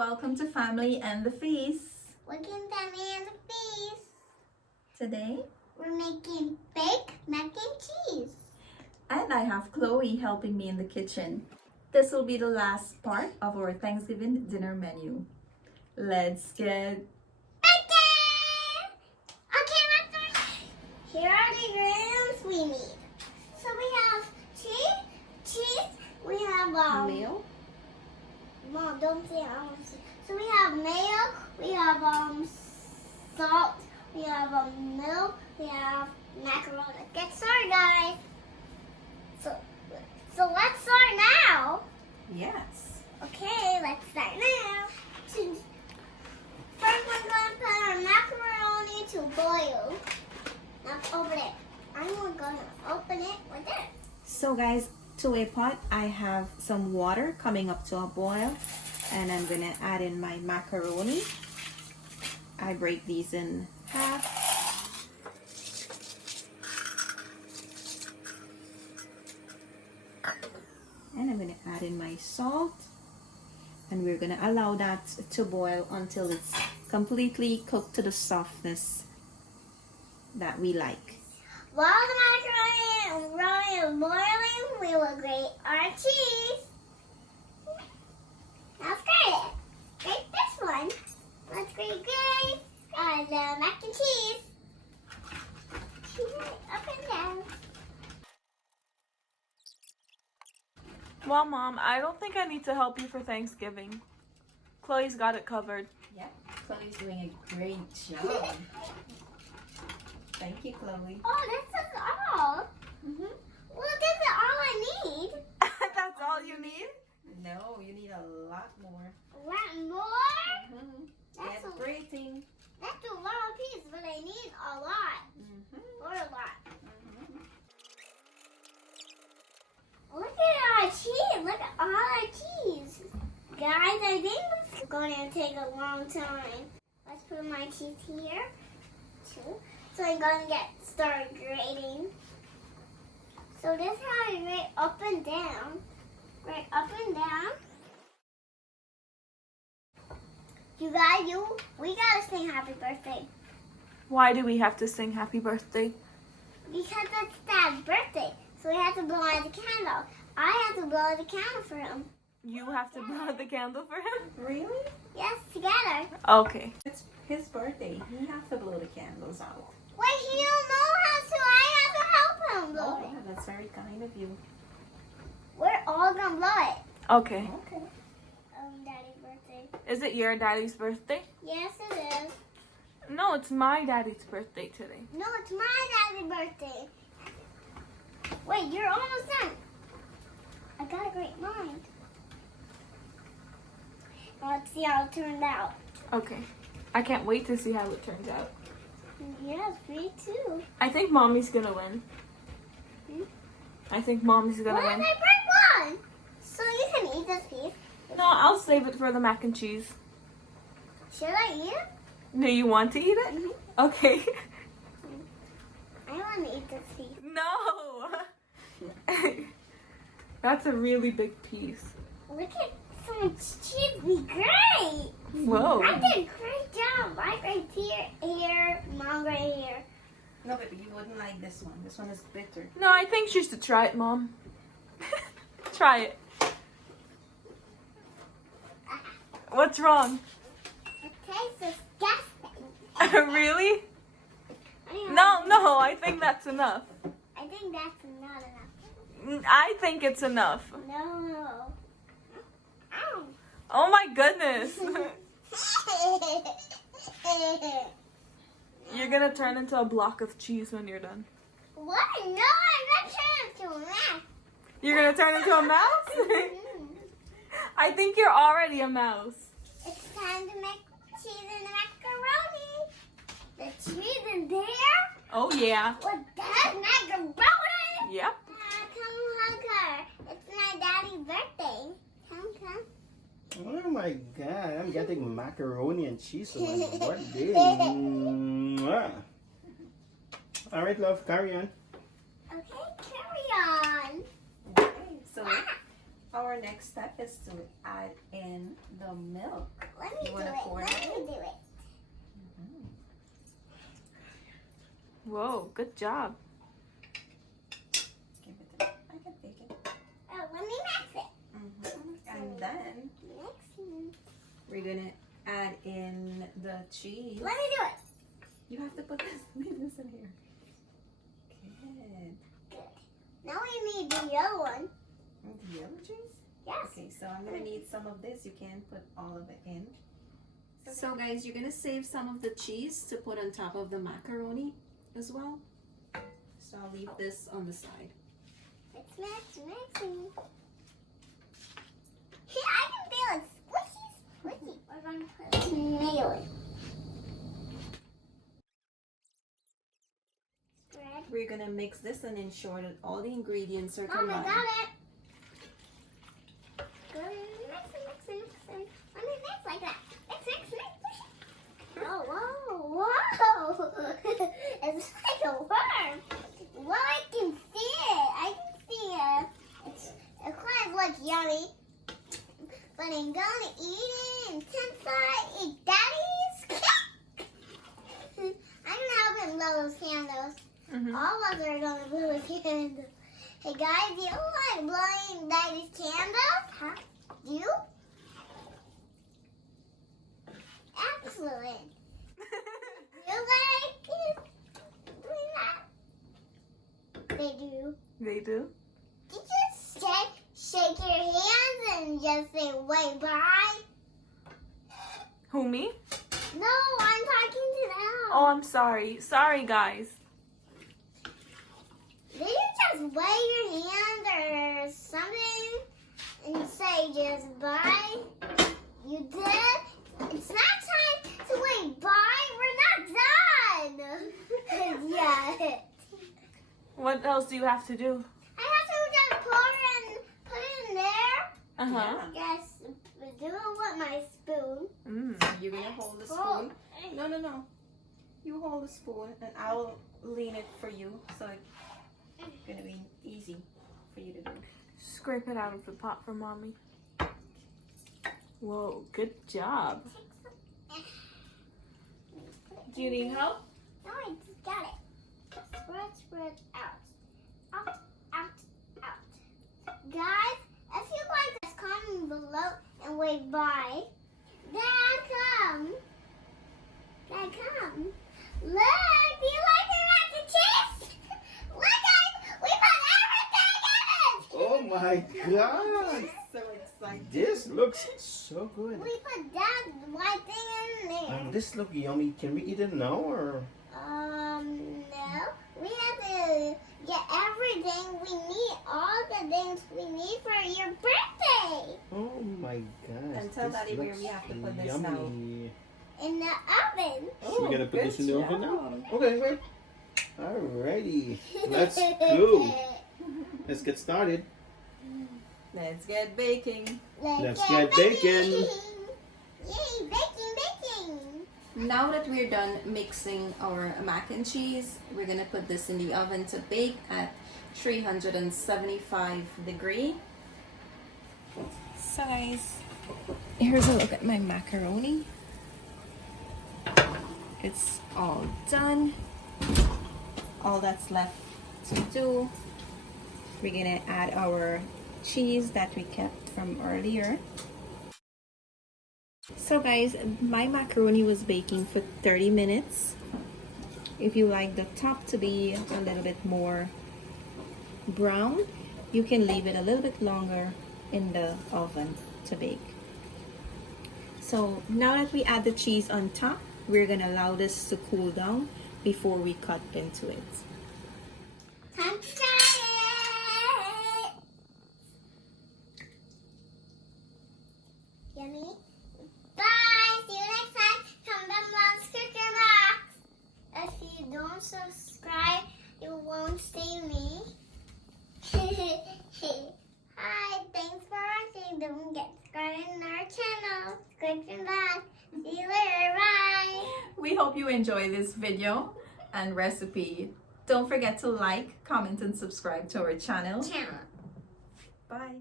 Welcome to Family and the Feast. Welcome Family and the Feast. Today, We're making baked mac and cheese. and I have Chloe helping me in the kitchen. This will be the last part of our Thanksgiving dinner menu. Let's get Bacon! Okay, let's start. Here are the ingredients we need. So we have cheese, we have mayo. Mom, don't say I want to. So we have mayo, we have salt, we have milk, we have macaroni. Get started, guys. So let's start now. Yes. Okay, let's start now. First, we're going to put our macaroni to boil. Now open it. I'm going to open it with this. So guys, to a pot, I have some water coming up to a boil, and I'm gonna add in my macaroni. I break these in half. And I'm gonna add in my salt, and we're gonna allow that to boil until it's completely cooked to the softness that we like. While the macaroni is boiling, we will grate our cheese. Let's grate it. Grate this one. Let's grate the mac and cheese. Up and down. Well, Mom, I don't think I need to help you for Thanksgiving. Chloe's got it covered. Yep, Chloe's doing a great job. Thank you, Chloe. Oh, this is all. Mm-hmm. Well, this is all I need. That's all you need? No, you need a lot more. A lot more? Mm-hmm. That's Get a- grating. That's a lot of piece, but I need a lot. Mm-hmm. Or a lot. Mm-hmm. Look at our cheese. Look at all our cheese. Guys, I think this is going to take a long time. Let's put my cheese here, too. So I'm going to start grating. So this is how I grate up and down. Grate up and down. You guys, we got to sing happy birthday. Why do we have to sing happy birthday? Because it's Dad's birthday. So we have to blow out the candle. I have to blow out the candle for him. You have to blow the candle for him? Really? Yes, together. Okay. It's his birthday. He has to blow the candles out. Wait, he don't know how to. I have to help him blow Oh, it. yeah, that's very kind of you. We're all gonna blow it. Okay. Okay. Daddy's birthday. Is it your daddy's birthday? Yes, it is. No, it's my daddy's birthday today. No, it's my daddy's birthday. Wait, you're almost done. I got a great mind. Now let's see how it turned out. Okay. I can't wait to see how it turns out. Yes, me too. I think Mommy's gonna win. Hmm? I think Mommy's What gonna if I win. break one? So you can eat this piece. No, I'll save it for the mac and cheese. Should I eat it? Do you want to eat it? Mhm. Okay. I want to eat this piece. No! That's a really big piece. Look at so much cheese. We great. Whoa. I did a great job. I grate here, Mom right here. No, but you wouldn't like this one. This one is bitter. No, I think you should try it, Mom. Try it. What's wrong? It tastes disgusting. Really? I No, I think that's enough. I think that's not enough. I think it's enough. No. Ow. Oh my goodness. You're gonna turn into a block of cheese when you're done. What? No, I'm not trying to laugh. You're gonna turn into a mouse? I think you're already a mouse. It's time to make cheese in the macaroni. The cheese in there? Oh yeah. What, that's macaroni? Yep. Come hug her. It's my daddy's birthday. Come. Oh my god, I'm getting macaroni and cheese on my birthday. Mwah. All right, love, carry on. Okay, carry on. Okay, so our next step is to add in the milk. Let me You do wanna it. pour Let that me in? do it. Whoa, good job. Give it I can take it. Oh, let me mix it. And then Mixing. we're gonna add in the cheese. Let me do it. You have to put this, leave this in here. Good. Good. Now we need the yellow one. The yellow cheese? Yes. Okay, so I'm gonna need some of this. You can put all of it in. So guys, you're gonna save some of the cheese to put on top of the macaroni as well. So I'll leave this on the side. It's mixing. Hey, I can feel it squishy. We're going to put mayo in. Spread. We're gonna mix this and ensure that all the ingredients are Mom, I combined. got it. Good. Mixing. Let me mix like that. Mix. Oh, whoa. It's like a worm. Well, I can see it. It kind of looks yummy. But I'm gonna eat it and since I eat Daddy's cake. I'm gonna help him blow his candles. All of us are gonna blow his candles. Hey guys, do you like blowing Daddy's candles? Huh? You? Excellent. You like it? Doing that? They do. They do? Did you shake your hands and just say wait bye? Who, me? No, I'm talking to them. Oh, I'm sorry. Sorry, guys. Did you just wave your hand or something and say just bye? You did? It's not time to wait bye. We're not done. Yeah. What else do you have to do? I have to just put it in there. Uh-huh. Just do it with my spoon. You're gonna hold the Oh. spoon. No. You hold the spoon and I'll lean it for you so it's gonna be easy for you to do. Scrape it out of the pot for mommy. Whoa, good job. Do you need help? No, I just got it. Spread out. Out. Guys, if you like this, comment below and wait bye. Dad, come. Look, do you like the mac and cheese? Look, guys, we put everything in it. Oh my God! So excited. This looks so good. We put that white thing in there. This look yummy. Can we eat it now or? No. We have to get everything we need, all the things we need for your birthday. Oh my gosh. And tell this Daddy where looks we have to put this yummy. now. In the oven. So we gotta put this in the good oven now? job. Okay. Alrighty. Let's go. Let's get started. Let's get baking. Let's get baking. Yay, baking. Now that we're done mixing our mac and cheese, we're gonna put this in the oven to bake at 375 degrees. So guys, here's a look at my macaroni. It's all done. All that's left to do, we're gonna add our cheese that we kept from earlier. So guys, my macaroni was baking for 30 minutes. If you like the top to be a little bit more brown, you can leave it a little bit longer in the oven to bake. So now that we add the cheese on top, we're gonna allow this to cool down before we cut into it. Time to try it. Yummy. Bye. See you next time. Comment below, cooking box. If you don't subscribe, you won't see me. Hi. Thanks for watching. Don't get subscribed in our channel. Cooking box. See you later. Bye. We hope you enjoy this video and recipe. Don't forget to like, comment, and subscribe to our channel. Channel. Bye.